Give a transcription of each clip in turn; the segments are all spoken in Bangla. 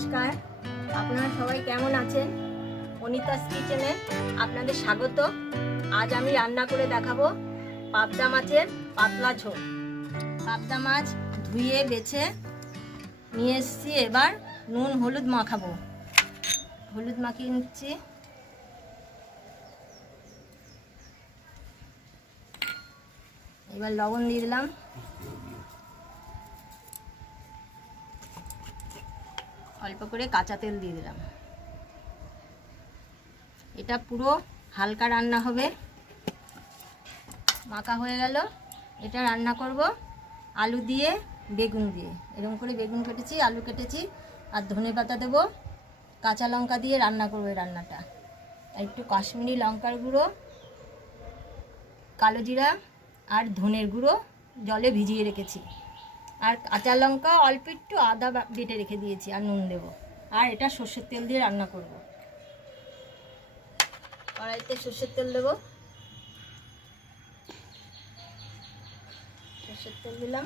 নমস্কার। আপনারা সবাই কেমন আছেন? অনিতাস কিচেনে আপনাদের স্বাগত। আজ আমি রান্না করে দেখাবো পাবদা মাছের পাতলা ঝোল। পাবদা মাছ ধুয়ে, বেছে নিয়ে এসছি। এবার নুন, হলুদ মাখাবো। হলুদ মাখিয়ে নিচ্ছি। এবার লবণ দিয়ে দিলাম। অল্প করে কাঁচা তেল দিয়ে দিলাম। এটা পুরো হালকা রান্না হবে। মাখা হয়ে গেল। এটা রান্না করব আলু দিয়ে, বেগুন দিয়ে। এরকম করে বেগুন কেটেছি, আলু কেটেছি, আর ধনে পাতা দেবো। কাঁচা লঙ্কা দিয়ে রান্না করব রান্নাটা। আর একটু কাশ্মীরি লঙ্কার গুঁড়ো, কালো জিরা, আর ধনের গুঁড়ো জলে ভিজিয়ে রেখেছি। আর কাঁচা লঙ্কা অল্প একটু আদা বেটে রেখে দিয়েছি, আর নুন দেবো। আর এটা সর্ষের তেল দিয়ে রান্না করব। কড়াইতে সর্ষের তেল দেবো। সর্ষের তেল দিলাম।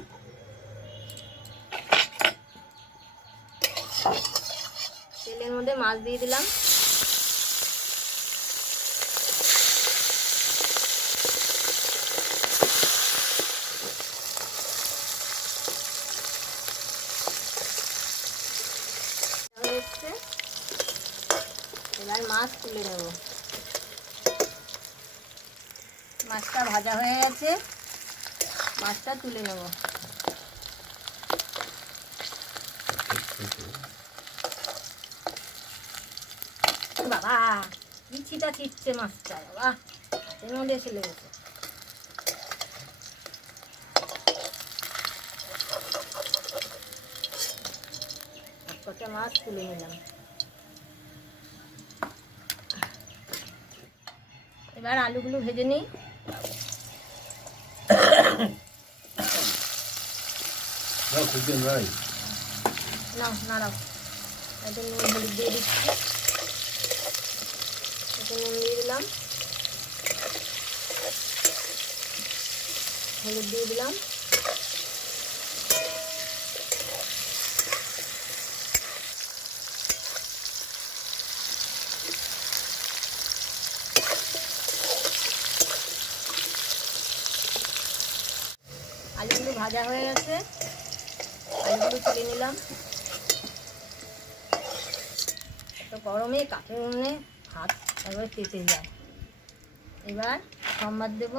তেলের মধ্যে মাছ দিয়ে দিলাম হয়ে এসছে এবার মাছ তুলে নেব। মাছটা ভাজা হয়ে গেছে। মাছটা তুলে নেব। বাবা কি ছিটছে মাছটা বাবা। হাতের মধ্যে লেগেছে কটা মাছ তুলে নিলাম। এবার আলুগুলো ভেজে নিই. নাও নাড়াও নুন হলুদ দিয়ে দিচ্ছি। এতে নুন দিয়ে দিলাম। হলুদ দিয়ে দিলাম আলুগুলো ভাজা হয়ে গেছে। আলুগুলো তুলে নিলাম। তো গরমে কাঠের উনুনে হাত একবার পেতে যায়। এবার সম্বাদ দেব।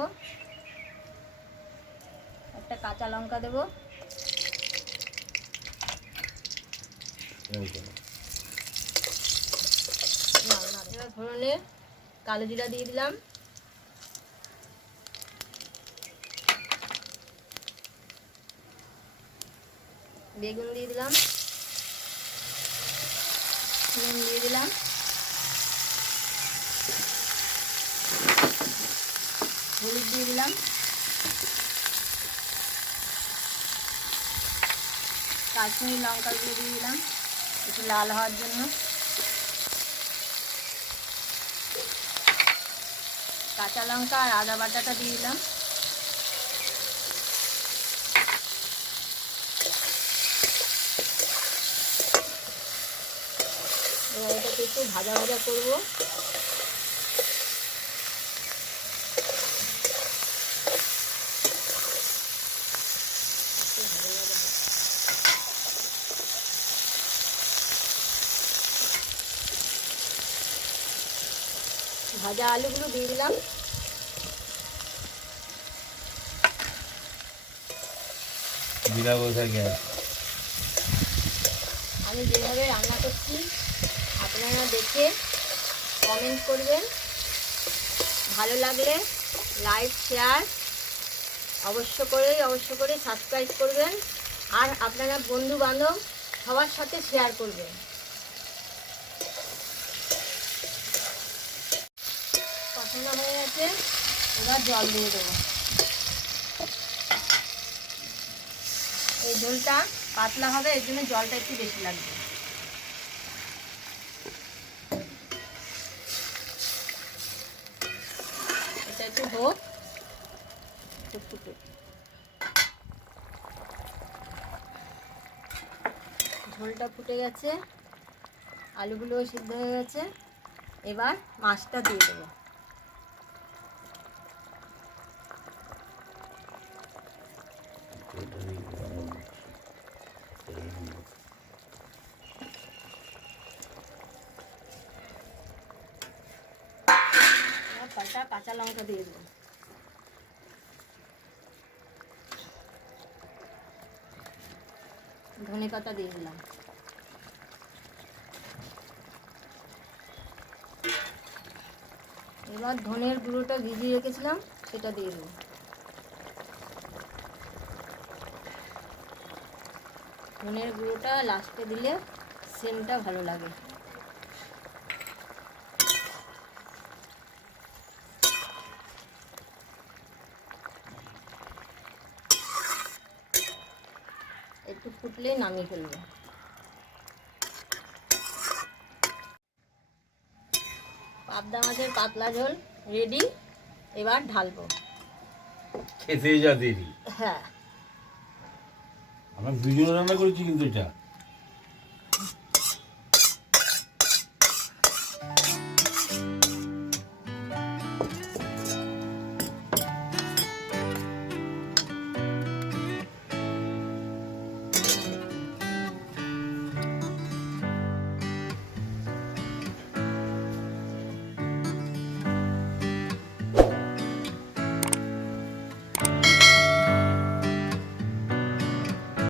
একটা কাঁচা লঙ্কা দেবো। এবার ফোড়নে কালো জিরা দিয়ে দিলাম। বেগুন দিয়ে দিলাম। নুন দিয়ে দিলাম। হলুদ দিয়ে দিলাম। কাশ্মীরি লঙ্কা দিয়ে দিয়ে দিলাম, একটু লাল হওয়ার জন্য। কাঁচা লঙ্কা আর আদা বাটাটা দিয়ে দিলাম এবার এটাকে একটু ভাজা ভাজা করব। ভাজা আলুগুলো দিয়ে দিলাম। বিনা কোথায় গ্যাস। আমি যেভাবে রান্না করছি আপনারা দেখে কমেন্ট করবেন। ভালো লাগলে লাইক শেয়ার অবশ্য করেই, অবশ্য করে সাবস্ক্রাইব করবেন। আর আপনারা বন্ধু বান্ধব সবার সাথে শেয়ার করবেন। পছন্দ হয়ে গেছে, এবার জল দিয়ে দেবো। এই ঝোলটা পাতলা হবে, এর জন্য জলটা একটু বেশি লাগবে এটা একটু হোক ঝোলটা ফুটে গেছে। আলুগুলোও সিদ্ধ হয়ে গেছে। এবার মাছটা দিয়ে দেবো। কাঁচা লঙ্কা দিয়ে দেবো। ধনে পাতা দিয়ে দিলাম। এবার ধনের গুঁড়োটা ভিজিয়ে রেখেছিলাম, সেটা দিয়ে দেবো। ধনের গুঁড়োটা লাস্টে দিলে সেন্টটা ভালো লাগে। একটু ফুটলেই নামিয়ে ফেলব। পাবদা মাছের পাতলা ঝোল রেডি এবার ঢালবো। খেতে যা দেরি। হ্যাঁ। আমরা দুজনে রান্না করেছি কিন্তু এটা।